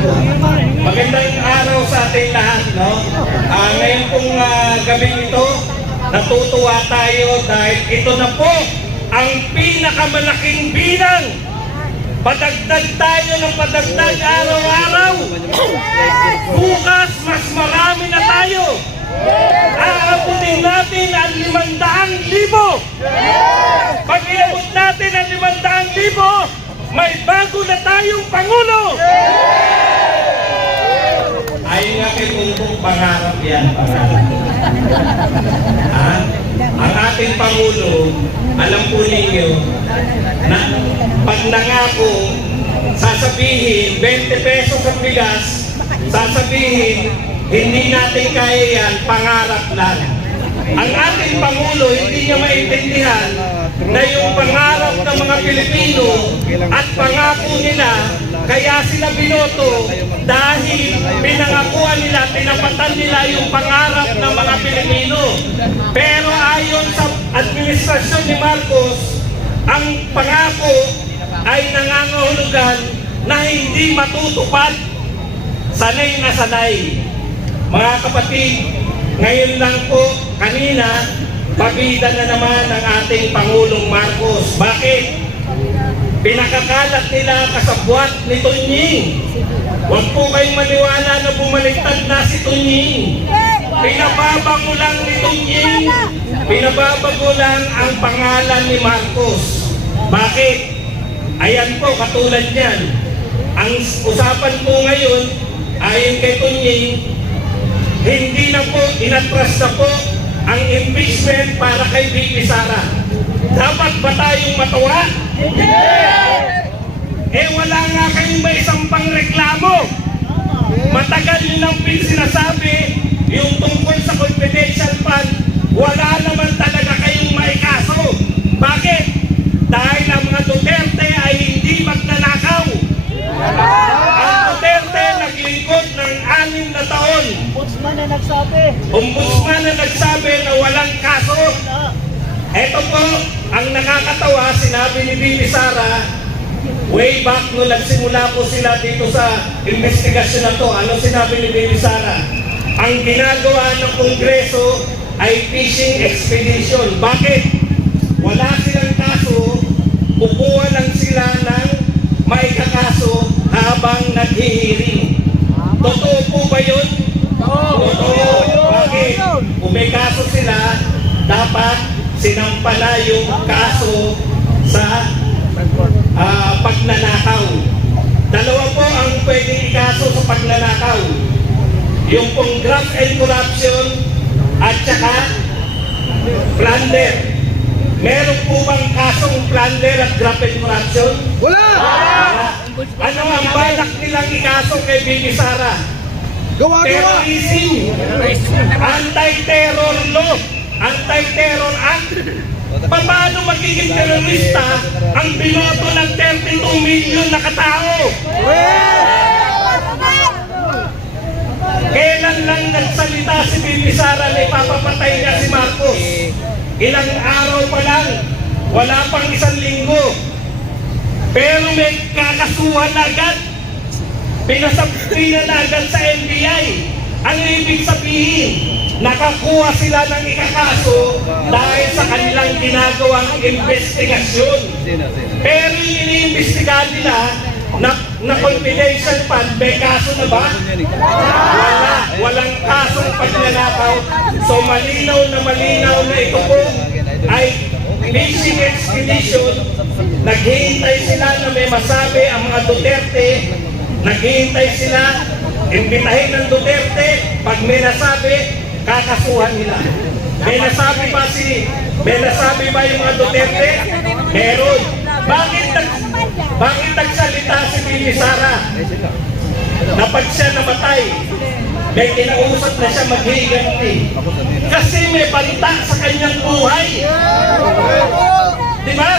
Pangulo. Magandang araw sa ating lahat, no? Ngayon pong gabing ito, natutuwa tayo dahil ito na po ang pinakamalaking bilang. Padagdag tayo ng padagdag araw-araw. Bukas, mas marami na tayo. Aabutin natin ang 500,000. Pag iabot natin ang 500,000, may bago na tayong Pangulo. Ayon nga kay Kungkong, pangarap yan, pangarap. Ang ating Pangulo, alam po ninyo, na pag nangako, sasabihin 20 pesos ang bigas, sasabihin hindi natin kaya yan, pangarap lang. Ang ating Pangulo, hindi niya maintindihan na yung pangarap ng mga Pilipino at pangako nila, kaya sila binoto dahil pinangakuan nila, tinapatan nila yung pangarap ng mga Pilipino. Pero ayon sa administrasyon ni Marcos, ang pangako ay nangangahulugan na hindi matutupad. Sanay na sanay. Mga kapatid, ngayon lang po, kanina, pabida na naman ang ating Pangulong Marcos. Bakit? Pinakakalat nila kasabwat ni Tunying. Huwag po kayong maniwala na bumaliktad na si Tunying. Pinababago lang ni Tunying. Pinababago lang ang pangalan ni Marcos. Bakit? Ayan po, katulad niyan. Ang usapan po ngayon, ayon kay Tunying, hindi na po, inatras na po ang impeachment para kay Bibi Sara. Dapat ba tayong matawa? Eh wala nga kayong may isang pangreklamo. Matagal yun ang sinasabi, yung tungkol sa confidential fund, wala naman talaga kayong maikaso. Bakit? Dahil ang mga Duterte ay hindi magnanakaw. Ang Duterte naglingkod ng 6 na taon. Ombudsman na nagsabi. Ombudsman na nagsabi na walang kaso. Ito po, ang nakakatawa, sinabi ni Bibi Sara, way back no nagsimula po sila dito sa investigasyon na to. Ano sinabi ni Bibi Sara? Ang ginagawa ng Kongreso ay fishing expedition. Bakit? Wala silang kaso, kukuha lang sila ng maikakaso habang naghihiring. Totoo po ba yun? Totoo. Bakit? Kung may kaso sila, dapat sinampala yung kaso sa pagnanakaw. Dalawa po ang pwedeng ikaso sa pagnanakaw. Yung pong graft and corruption at saka plunder. Meron po bang kasong plunder at graft and corruption? Wala! Ano ang balak nilang ikaso kay Bibi Sara? Gawa-gawa! Terrorism, anti-terror law, anti-terror act. Paano magiging terorista ang binoto ng 32 million na katao? Kailan lang nagsalita si Bibi Sara na ipapapatay niya si Marcos? Ilang araw pa lang, wala pang 1 linggo. Pero may kakasuhan agad. Pinasabina na agad sa NBI. Ang ibig sabihin, nakakuha sila ng ikakaso dahil sa kanilang ginagawang investigasyon. Pero yung iniimbestigahan nila na confidential fund, may kaso na ba? Wala. Walang kasong pagnanakaw. So malinaw na ito po ay fishing expedition. Naghihintay sila na may masabi ang mga Duterte. Naghihintay sila, imbitahin ng Duterte, pag may nasabi, kakasuhan nila. May nasabi ba yung mga Duterte? Meron. Bakit nagsalita si Bibi Sara? Na pag siya namatay, may kinausap na siya maghiganti. Kasi may banta sa kanyang buhay. Diba?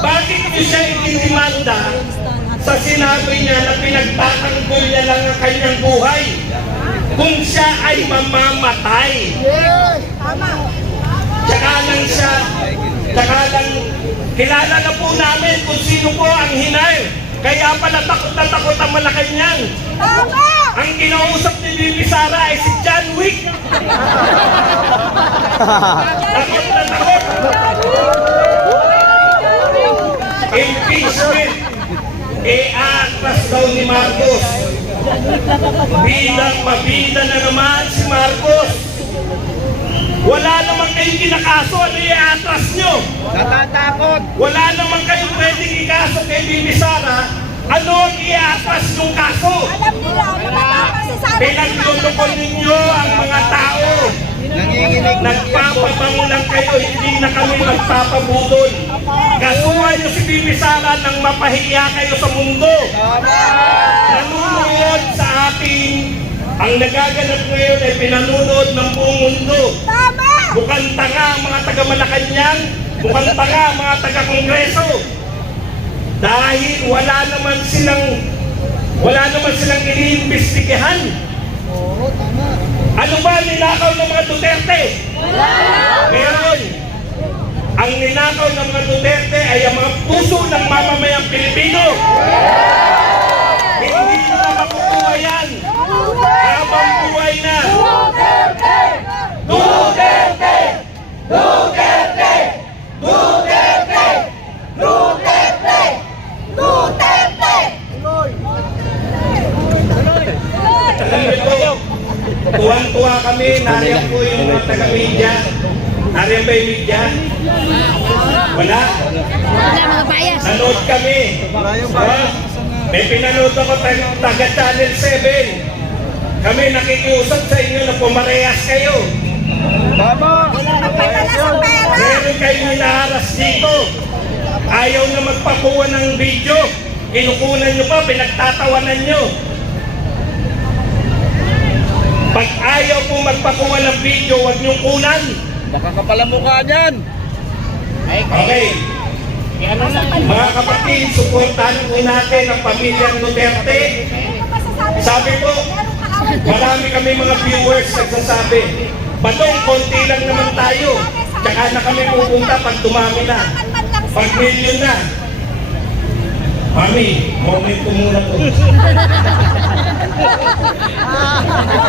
Bakit niyo siya itinimanda sa sinabi niya na pinagtatanggol niya lang ang kanyang buhay kung siya ay mamamatay? Tsaka lang kilala na po namin kung sino po ang hinay Kaya pala takot na takot ang Malacanang. Tama! Ang kinausap ni Bibi Sara ay si John Wick. Takot na takot. Impeachment. Atras daw ni Marcos. Bidang mabida na naman si Marcos. Wala naman kayong kinakaso. Ano i-atras nyo? Natatakot. Wala naman kayong pwedeng ikaso kay Bibi Sara. Ano ang i-atras ng kaso? Alam nila, mamatapang si Sara. Pinaglulukon ninyo ang mga tao. Nanginginig. Nagpapabango lang kayo, hindi na kami magpapabudol. Kasuhan nyo si Bibi Sara nang mapahiya kayo sa mundo. Nanonood sa atin. Ang nagaganap ngayon ay pinanunood ng buong mundo. Tama! Mukhang tanga ang mga taga-Malacanang, mukhang tanga ang mga taga-Kongreso. Dahil wala naman silang iniimbestigahan. Ano ba ang ninakaw ng mga Duterte? Meron. Ang ninakaw ng mga Duterte ay ang mga puso ng mamamayang Pilipino. Hindi nila makukuha yan. Habang buhay na. Duterte! Duterte! Duterte! Duterte! Duterte! Duterte! Tuwang-tuwa kami, nariyan po yung mga taga-media. Nariyan ba yung media? Wala? Wala mga bias. Nanood kami. May pinanood ako taga-Channel 7. Kami nakikiusap sa inyo na pumarehas kayo. Tama. Magpadala sa pera. Meron kayo hinaharas dito. Ayaw na magpakuha ng video. Kinukunan nyo pa, pinagtatawanan nyo. Pag ayaw po magpakuha ng video, huwag nyong kunan. Baka kapal ang mukha niyan. Okay. Mga kapatid, suportahan po natin ang pamilyang Duterte. Sabi po, marami kami mga viewers nagsasabi, Badong, konti lang naman tayo. Tsaka na kami pupunta pag dumami na. Pag million na. Mami, moment ko muna po.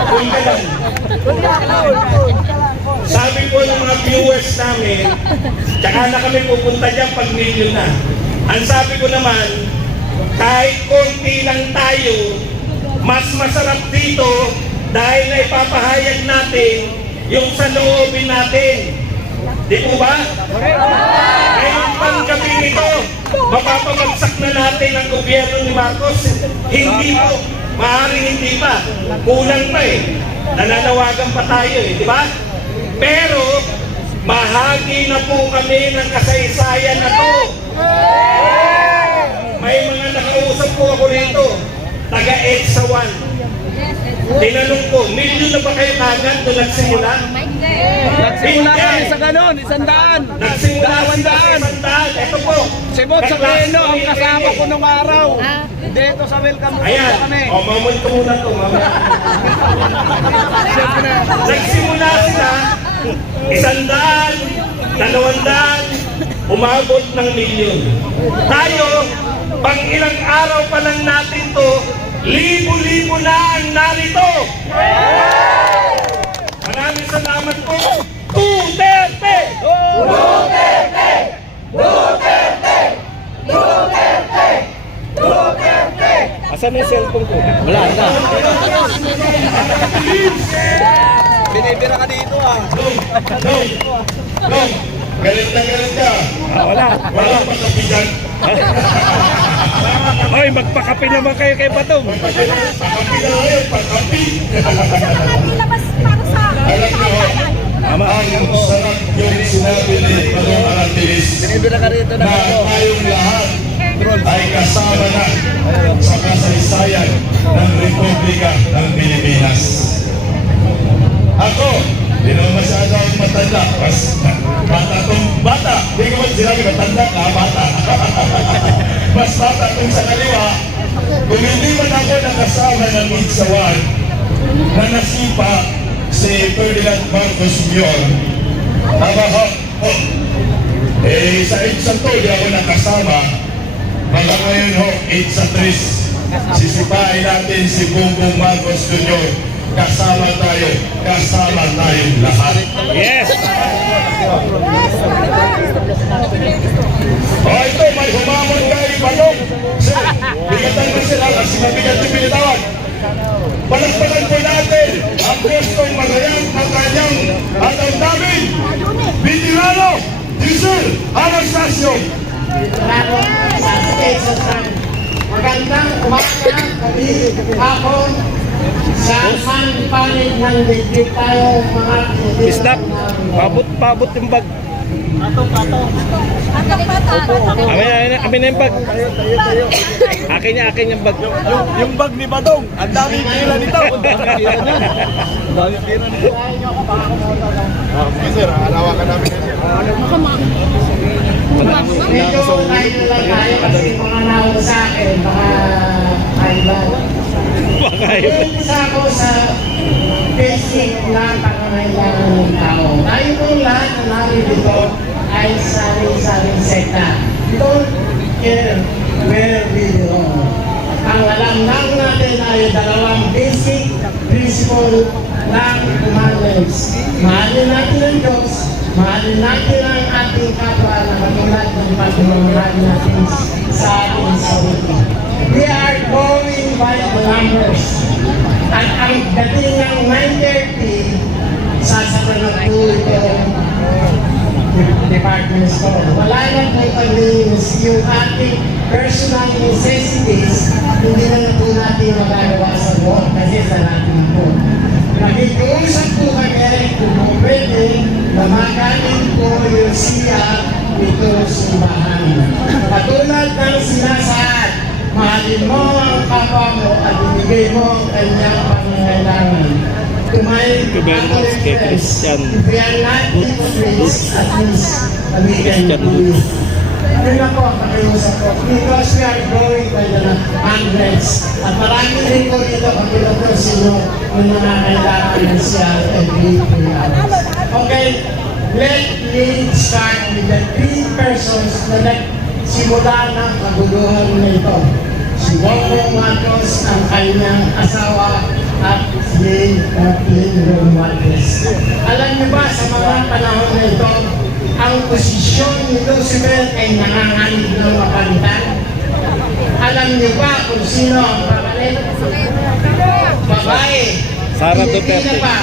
Kung ka lang. Sabi po ng mga viewers namin, tsaka na kami pupunta dyan pag million na. Ang sabi ko naman, kahit konti lang tayo, mas masarap dito dahil na ipapahayag natin yung sa loobin natin. Di po ba? Ngayon pang gabi nito, mapapamagsak na natin ang gobyerno ni Marcos. Hindi po. Maaaring hindi pa. Kulang pa eh. Nananawagan pa tayo eh. Di ba? Pero, bahagi na po kami ng kasaysayan na to. May mga nakausap po ako rito. Taga-EDSA 1. Tinanong ko, million na ba kayo kagad doon nagsimula? Nagsimula kami sa ganon, 100. Nagsimula sila sa 100. Ito po. Si Bot sa Pleno, ang kasama ko nung araw. Dito sa welcome Ayan. kami. O, mamon ko muna to. Mamaya. Nagsimula sila, 100, 200, umabot ng milyon. Tayo, pang ilang araw pa lang natin to, libo-libo na ang narito. Maraming salamat po. Duterte! Duterte! Duterte! Duterte! Duterte! Asan yung cellphone ko? Wala na. Binibira ka dito ah. No! Galit na galit ka. Wala. Wala pa sa pijan. Hoy, magpakape naman kayo kay Batong. Pagkapi na ngayon, pagkapi. Nilabas para sa Alam nyo, ang sarap yung sinabi ni Badong Arantilis Binibira ka rito na tayong lahat ay kasama na sa kasaysayan ng Republika ng Pilipinas. Ako, di naman masyadong matanda. Bata tong bata. Di ko man sinabi matanda ka, bata. Mas bata kung sa kaliwa, kung hindi man ako nakasama ng EDSA 1 na nasipa si Ferdinand Marcos Jr. Sa EDSA 2, di ako nakasama. Baka ngayon ho, 8 sa 3, sisipain natin si Bongbong Marcos Jr. Kasama tayong lahat. Yes! O ito, may humamon kay Badong. Sir, bigatan mo sila kasi mabigat yung binitawan. Palagpagan po natin ang gustong magayang ng kanyang at ang daming Bitirano, Diesel, Anastasio. Magandang umaga, gabi, hapon, saan man panig ng ligid tayo mga Stop. Pabot yung bag. Amin na yung bag. Akin yung bag. Yung bag ni Badong. Ang daming pila nito. Ang daming pila niya. Ang daming pila nito. Sir, alawa ka namin. medyo tayo lang tayo kasi mga naon sa akin, baka kailan. Isa ako sa basic na pangangailangan ng tao. Tayo pong lahat na narito ay saring-saring sekta. Don't care where we belong. Ang alam lang natin ay dalawang basic principle ng commandments. Mahalin natin ang Diyos, mahalin natin ang ating kapwa na katulad ng pagmamahal natin sa ating sarili. We are going by the numbers. At ang dating ng 9:30, sasabihin na po ito department store. Wala na po paglinis yung ating personal necessities, hindi na po natin magagawa sa buwan kasi sa natin po. Nakikiusap po kami kung pwede na magaling po yung siya ito simbahan. Katulad ng sinasaad, mahalin mo ang kapwa mo at ibigay mo ang kanyang pangangailangan. Kumain Kumain kay Christian. If we are not hypocrites, at least we can do it. Yun na po ang pakiusap ko. Because we are growing by the hundreds. At marami rin po dito ang pinupusin nyo kung nangangailangan siya every 3 hours. Okay, let me start with the 3 persons na nagsimula ng kaguluhan na ito. Si Bongbong Marcos, ang kanyang asawa, at si Kathleen Romualdez. Alam niyo ba sa mga panahon na ito, ang posisyon ni Roosevelt ay nanganganib ng mapalitan? Alam niyo ba kung sino ang papalit? Babae. Sara Pilipina Duterte. pa.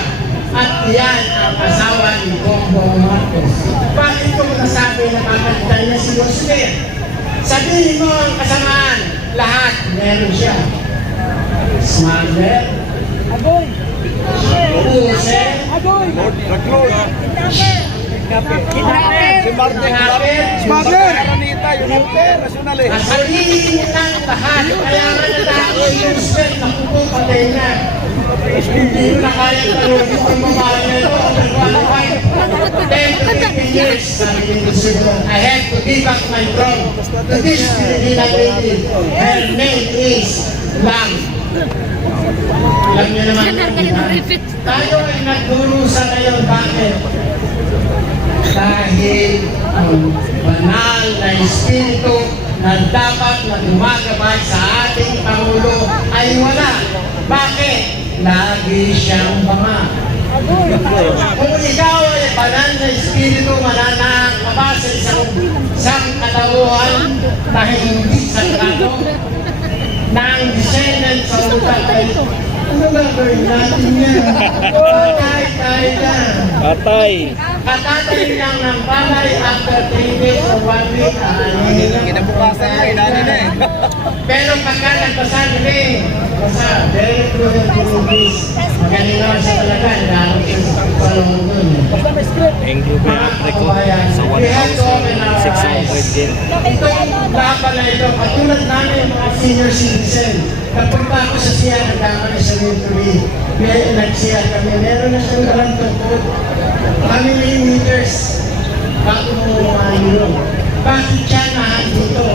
At yan ang asawa ni Bongbong Marcos. Bakit ko nasabi na papalitan niya si Roosevelt? Sabihin mo ang kasamaan, lahat meron siya. Smuggler, Use, Si Martin. Smuggler. Aranita, yung international eh. Kasalihin ng lahat. Kaya nga natako yung sweat na pupupatay na. Hindi mo na kaya talugin ang babae na ito. Nag-qualified 10 to 15 years. Sabi ni Lucifer, I have to give back my throne to this Filipina lady. Her name is Lam. Alam niyo naman, tayo ay nagdurusa ngayon. Bakit? Dahil ang banal na espiritu na dapat na gumagabay sa ating Pangulo ay wala. Bakit? Lagi siyang banga. Kung ikaw ay banal na espiritu, mananaang ka ba sa isang katauhan na hindi sa trato? Na ang descendant sa utak ay ano gagawin natin yan? Patay tayo lang. Patay. Katatay lang ng palay after 3 days or 1 week. Kinabukasan yung kailangan na eh. Pero pagka nagbasa nila basta, very prudent in this. Magaling naman siya talaga. Lalo siya sa London. Thank you kay Andre ko sa 1,600 din. Itong laban na ito, katulad namin mga senior citizen, nagpunta ako sa siya, nagkama na sa Mercury. Nag-siya kami, meron na siyang dalang tungkol. Kami meters bago mo mahiro. Bakit siya nandito?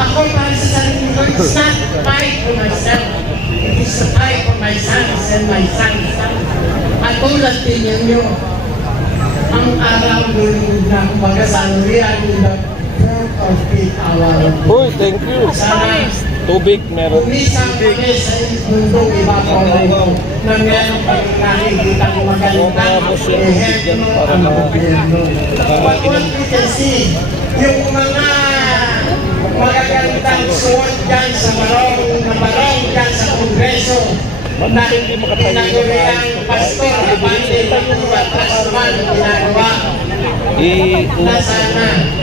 Ako para sa sarili ko, it's not fight for myself. It is a fight for my sons and my sons' sons. At tulad din ninyo, ang araw lulugod na kumbaga sa we are in the 4th complete our Uy, thank you. sana Tubig meron. umisang kami sa mundong iba po na meron pang nakikita ko magandang ehemplo ang gobyerno. But what we can see, yung mga magagandang suwad dyan sa barong dyan sa Kongreso na tinaguriang pastor abante pagkuha trust naman ginagawa na sana